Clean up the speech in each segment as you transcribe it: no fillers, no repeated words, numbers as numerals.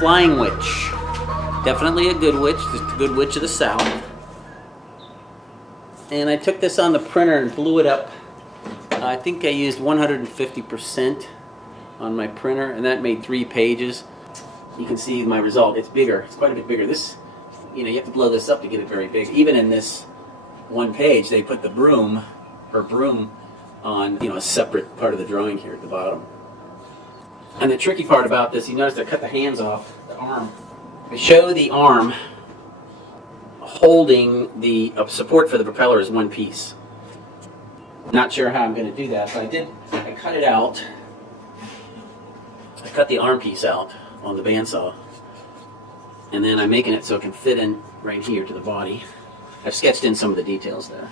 flying witch. Definitely a good witch, just a good witch of the South. And I took this on the printer and blew it up. I think I used 150% on my printer, and that made 3 pages. You can see my result. It's bigger. It's quite a bit bigger. This, you have to blow this up to get it very big. Even in this one page, they put the broom on, a separate part of the drawing here at the bottom. And the tricky part about this, you notice I cut the hands off, the arm. I show the arm holding the support for the propeller as one piece. Not sure how I'm going to do that, but I cut it out. I cut the arm piece out on the bandsaw. And then I'm making it so it can fit in right here to the body. I've sketched in some of the details there.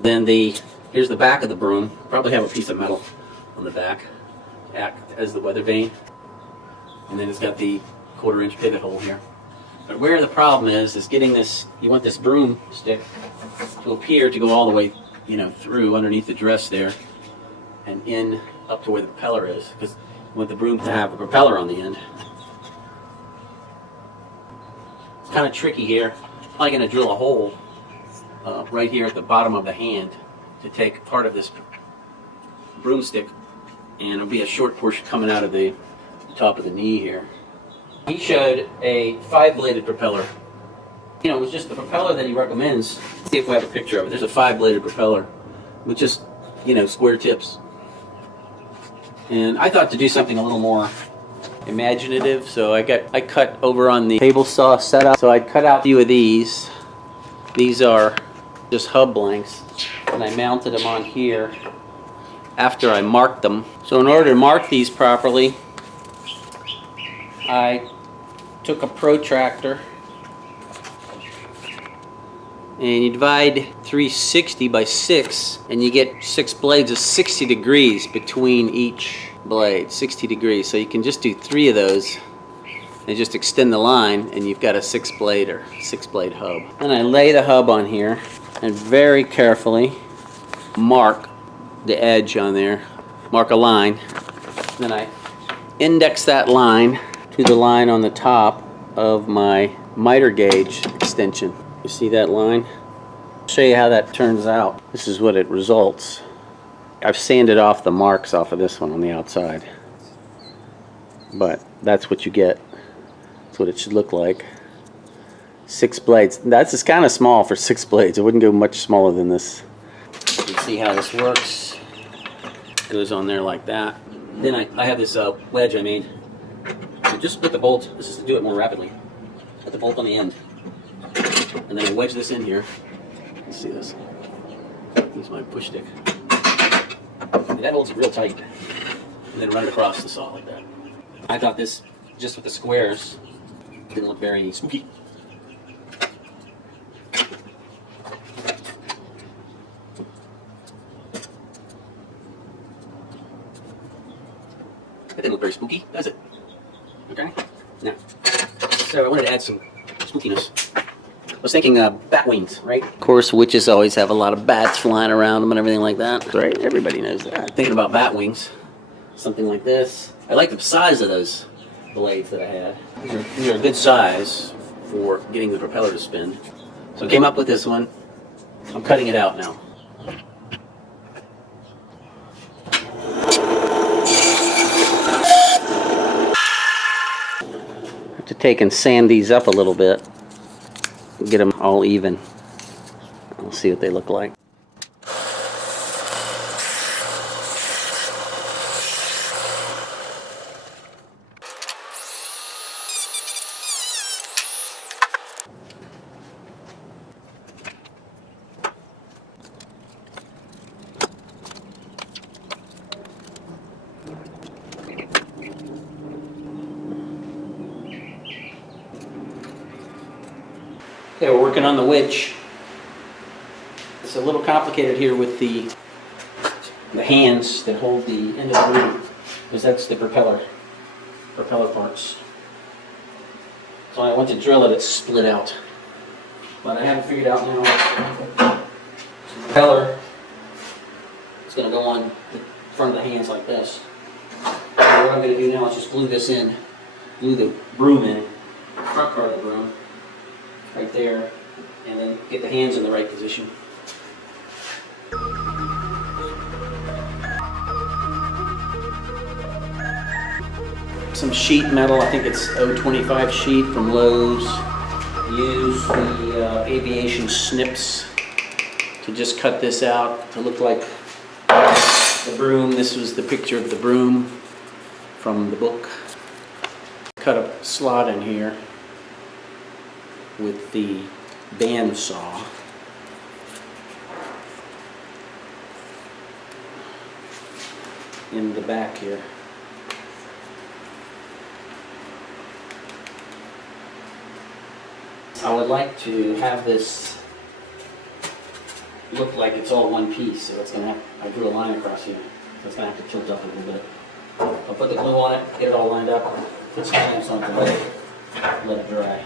Then here's the back of the broom. Probably have a piece of metal on the back, act as the weather vane. And then it's got the 1/4-inch pivot hole here. But where the problem is getting this, you want this broom stick to appear to go all the way, through underneath the dress there and in up to where the propeller is, because you want the broom to have a propeller on the end. It's kind of tricky here. I'm probably going to drill a hole right here at the bottom of the hand to take part of this broomstick, and it'll be a short portion coming out of the top of the knee here. He showed a 5-bladed propeller. It was just the propeller that he recommends. Let's see if we have a picture of it. There's a 5-bladed propeller with just, square tips. And I thought to do something a little more imaginative, so I cut over on the table saw setup. So I cut out a few of these. These are just hub blanks, and I mounted them on here after I marked them. So in order to mark these properly, I took a protractor and you divide 360 by 6 and you get 6 blades of 60 degrees between each blade, 60 degrees. So you can just do 3 of those and just extend the line, and you've got a 6-blade or 6-blade hub. And I lay the hub on here and very carefully mark the edge on there, mark a line. Then I index that line to the line on the top of my miter gauge extension. You see that line? I'll show you how that turns out. This is what it results. I've sanded off the marks off of this one on the outside, but that's what you get. That's what it should look like. 6 blades. That's just kind of small for 6 blades. It wouldn't go much smaller than this. You can see how this works. It goes on there like that. Then I have this wedge I made. So just put the bolt. This is to do it more rapidly. Put the bolt on the end, and then I wedge this in here. Let's see this. Use my push stick. And that holds it real tight. And then run it across the saw like that. I thought this, just with the squares, didn't look very spooky. That didn't look very spooky, does it? Okay. Now, so I wanted to add some spookiness. I was thinking bat wings, right? Of course, witches always have a lot of bats flying around them and everything like that. Right? Everybody knows that. Thinking about bat wings, something like this. I like the size of those blades that I had. These are a good size for getting the propeller to spin. So I came up with this one. I'm cutting it out now. I have to take and sand these up a little bit. Get them all even. We'll see what they look like. Okay, we're working on the witch. It's a little complicated here with the hands that hold the end of the broom, because that's the propeller parts. So when I went to drill it, it's split out. But I haven't figured out now. So the propeller is going to go on the front of the hands like this. And what I'm going to do now is just glue this in glue the broom in, front part of the broom, right there, and then get the hands in the right position. Some sheet metal, I think it's 025 sheet from Lowe's. Use the aviation snips to just cut this out to look like the broom. This was the picture of the broom from the book. Cut a slot in here with the band saw. In the back here. I would like to have this look like it's all one piece, so it's going to have, I drew a line across here, so it's going to have to tilt up a little bit. I'll put the glue on it, get it all lined up, put some clamps on it, let it dry.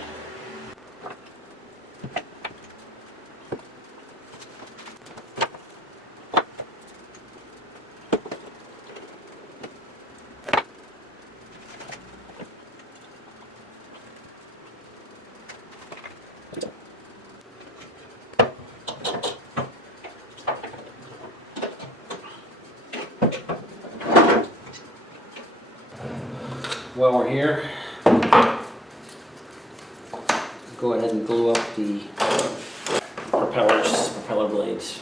While we're here, go ahead and glue up the propeller blades.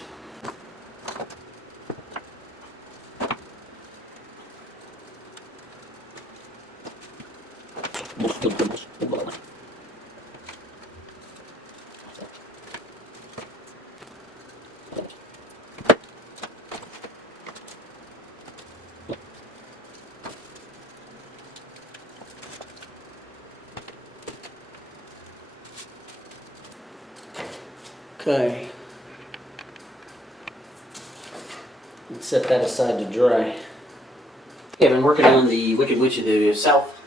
Okay, let's set that aside to dry. Okay, I've been working on the Wicked Witch of the South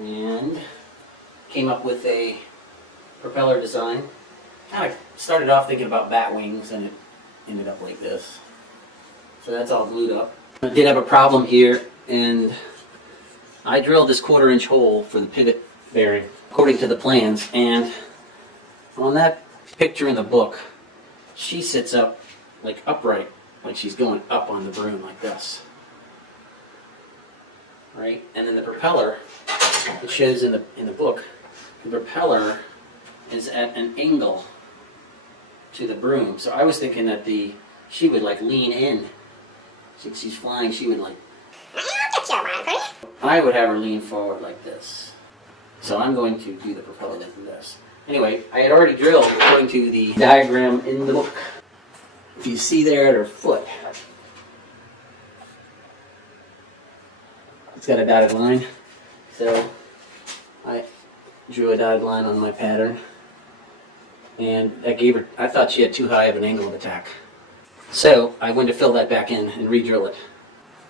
and came up with a propeller design. Kind of started off thinking about bat wings and it ended up like this. So that's all glued up. I did have a problem here, and I drilled this 1/4-inch hole for the pivot bearing according to the plans, and on that picture in the book, she sits up like upright when she's going up on the broom like this. Right? And then the propeller, it shows in the book, the propeller is at an angle to the broom. So I was thinking that she would like lean in. She's flying, she would like, I would have her lean forward like this. So I'm going to do the propeller like this. Anyway, I had already drilled according to the diagram in the book. If you see there at her foot, it's got a dotted line. So I drew a dotted line on my pattern, and that gave her, I thought she had too high of an angle of attack. So I went to fill that back in and re-drill it.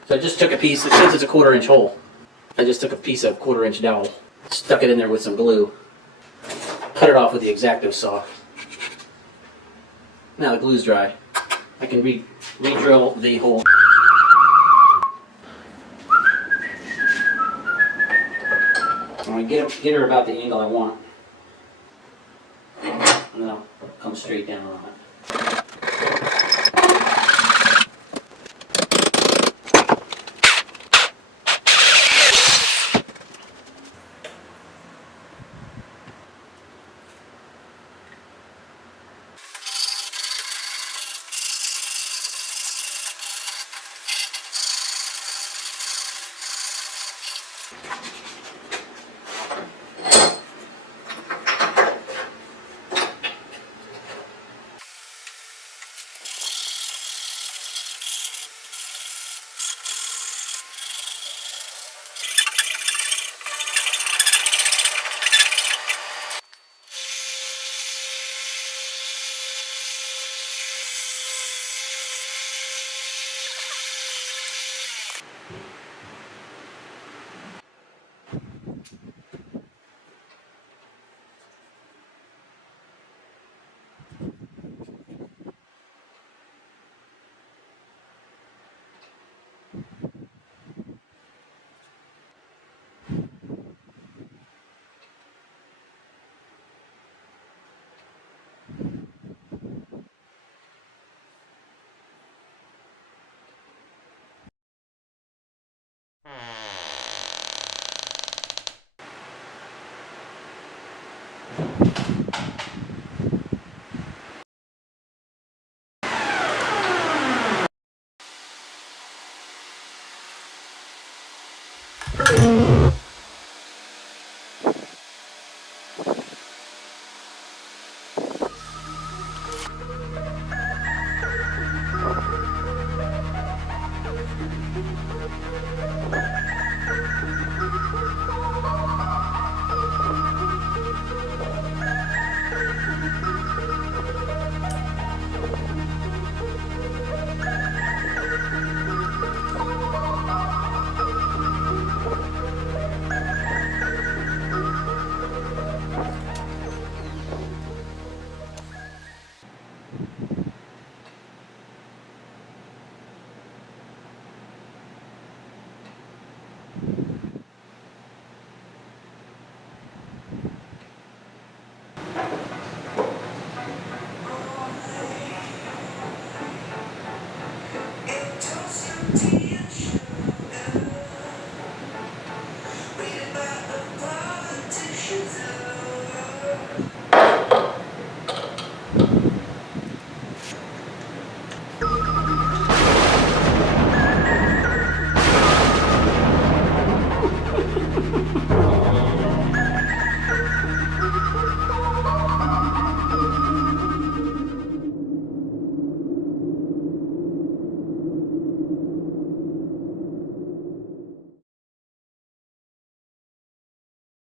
So I just took a piece, since it's a 1/4-inch hole, I just took a piece of 1/4-inch dowel, stuck it in there with some glue, cut it off with the X-Acto saw. Now the glue's dry. I can re-drill the hole. I'm going to get her about the angle I want. And then I'll come straight down on it.